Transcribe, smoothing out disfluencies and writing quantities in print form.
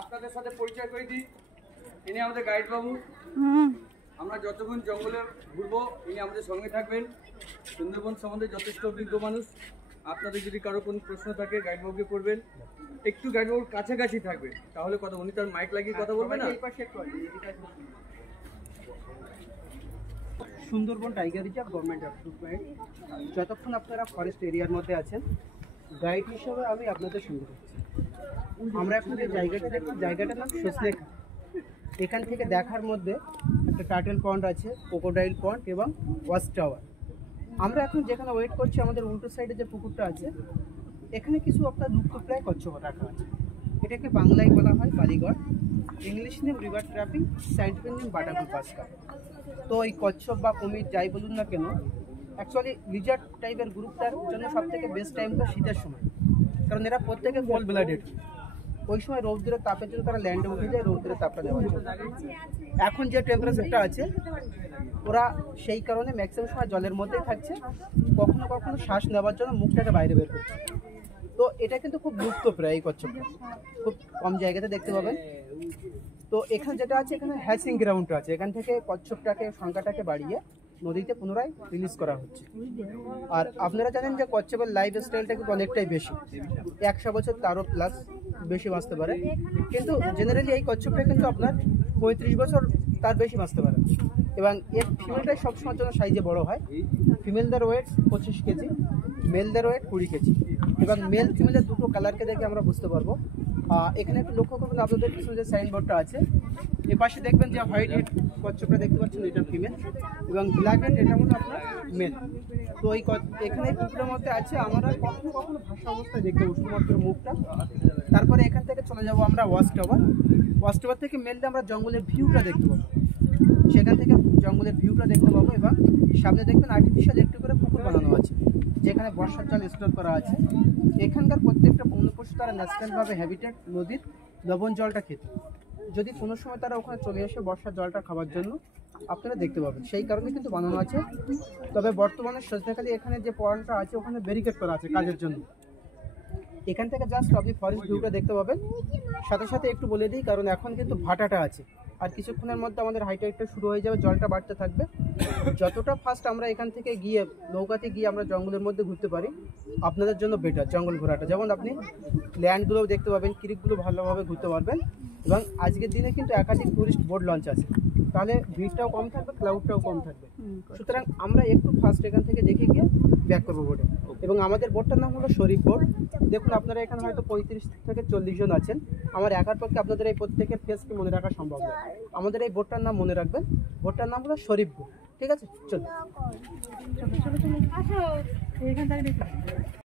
আপনাদের সাথে পরিচয় করে দিই, ইনি আমাদের গাইড বাবু। আমরা যতক্ষণ জঙ্গলে ঘুরবো ইনি আমাদের সঙ্গে থাকবেন। সুন্দরবন সম্বন্ধে যথেষ্ট অভিজ্ঞ মানুষ। আপনাদের যদি কারো কোনো প্রশ্ন থাকে গাইডবাবুকে করবেন, একটু গাইডবাবুর কাছাকাছি থাকবেন, তাহলে কথা উনি তার মাইক লাগিয়ে কথা বলবেন না। Sundarban tiger reserve government approve guide. যতক্ষণ আপনারা ফরেস্ট এরিয়ার মধ্যে আছেন, গাইড হিসেবে আমি আপনাদের সঙ্গে থাকছি। আমরা এখন যে জায়গাটা দেখছি, জায়গাটার নাম সজনেখা। এখান থেকে দেখার মধ্যে একটা টার্টেল পন্ড আছে, ক্রোকোডাইল পন্ড এবং ওয়াচ টাওয়ার। আমরা এখন যেখানে ওয়েট করছি, আমাদের উল্টো সাইডে যে পুকুরটা আছে, এখানে কিছু আপনার লুপ্তপ্রায় কচ্ছপ রাখা আছে। এটাকে বাংলায় বলা হয় বালিগড়, English name river terrapin, scientific name Batagur baska. তো এই কচ্ছপ বা কুমির যাই বলুন না কেন, অ্যাকচুয়ালি লিজার্ড টাইপের গ্রুপটার জন্য সবথেকে বেস্ট টাইমটা শীতের সময়, কারণ এরা প্রত্যেকে কোল্ড ব্লাডেড। ওই সময় রৌদ্রের তাপের জন্য তারা ল্যান্ডে উঠে যায় রৌদ্রের তাপটা নেওয়ার জন্য। এখন যে টেম্পারেচারটা আছে, ওরা সেই কারণে ম্যাক্সিমাম সময় জলের মধ্যেই থাকছে, কখনো কখনো শ্বাস নেওয়ার জন্য মুখটাকে বাইরে বের করছে। তো এটা কিন্তু খুব লুপ্তপ্রায়, এই কচ্ছপটা খুব কম জায়গাতে দেখতে পাবেন। তো এখানে যেটা আছে, এখানে হ্যাচিং গ্রাউন্ডটা আছে, এখান থেকে কচ্ছপটাকে সংখ্যাটাকে বাড়িয়ে নদীতে পুনরায় রিলিজ করা হচ্ছে। আর আপনারা জানেন যে কচ্ছপের লাইফ স্টাইলটা কিন্তু অনেকটাই বেশি, 100 বছর তারও প্লাস বেশি বাঁচতে পারে। কিন্তু জেনারেলি এই কচ্ছপটা কিন্তু আপনার 35 বছর তার বেশি বাঁচতে পারে। এবং এর ফিমেলটাই সবসময়ের জন্য সাইজে বড় হয়। ফিমেলদের ওয়েট 25 কেজি, মেলদের ওয়েট 20 কেজি। এবং মেল ফিমেলের দুটো কালারকে দেখে আমরা বুঝতে পারবো। এখানে একটু লক্ষ্য করবেন, আপনাদের পিছনে যে সাইনবোর্ডটা আছে, এ পাশে দেখবেন যে হোয়াইট হেড কচ্ছপটা দেখতে পাচ্ছেন, এটা ফিমেল, এবং ব্ল্যাক হেড এটা হলো আপনার মেল। তো এই এখানে পুকুরের মধ্যে আছে, আমরা কখনো কখনো ভাষা অবস্থায় দেখতে পাবো শুধুমাত্র মুখটা। তারপরে এখান থেকে চলে যাবো আমরা ওয়াচ টাওয়ার। ওয়াচ টাওয়ার থেকে মেলতে আমরা জঙ্গলের ভিউটা দেখতে পাবো, সেখান থেকে জঙ্গলের ভিউটা দেখতে পাবো। এবং সামনে দেখবেন আর্টিফিশিয়াল একটু করে পুকুর বানানো আছে, যেখানে বর্ষার জল স্টোর করা আছে। এখানকার প্রত্যেকটা বন্য পশু তারা ন্যাচারালভাবে হ্যাবিটেট নদীর লবণ জলটা খেতে। যদি কোনো সময় তারা ওখানে চলে আসে বর্ষার জলটা খাওয়ার জন্য, আপনারা দেখতে পাবেন, সেই কারণে কিন্তু বানানো আছে। তবে বর্তমানে সজনেখালি এখানে যে পয়েন্টটা আছে, ওখানে ব্যারিকেড করা আছে কাজের জন্য। এখান থেকে জাস্ট আপনি ফরেস্ট ভিউটা দেখতে পাবেন। সাথে সাথে একটু বলে দিই, কারণ এখন কিন্তু ভাটাটা আছে, আর কিছুক্ষণের মধ্যে আমাদের হাই টাইডটা শুরু হয়ে যাবে, জলটা বাড়তে থাকবে। যতটা ফাস্ট আমরা এখান থেকে গিয়ে নৌকাতে গিয়ে আমরা জঙ্গলের মধ্যে ঘুরতে পারি, আপনাদের জন্য বেটার জঙ্গল ঘোরাটা। যেমন আপনি ল্যান্ডগুলোও দেখতে পাবেন, ক্রিকগুলো ভালোভাবে ঘুরতে পারবেন। এবং আজকের দিনে কিন্তু একাধিক টুরিস্ট বোট লঞ্চ আছে, তাহলে ভিড়টাও কম থাকবে, ক্লাউডটাও কম থাকবে। সুতরাং আমরা একটু ফাস্ট এখান থেকে দেখে গিয়ে ব্যাক করবো বোটে। এবং আমাদের বোটটার নাম হলো শরীফ বোট। দেখুন, আপনারা এখানে হয়তো 35 থেকে 40 জন আছেন। আমার একার পক্ষে আপনাদের এই প্রত্যেকের ফেসকে মনে রাখা সম্ভব নয়। আমাদের এই বোটটার নাম মনে রাখবেন, বোটটার নাম হলো শরীফ বোট। ঠিক আছে, চলো।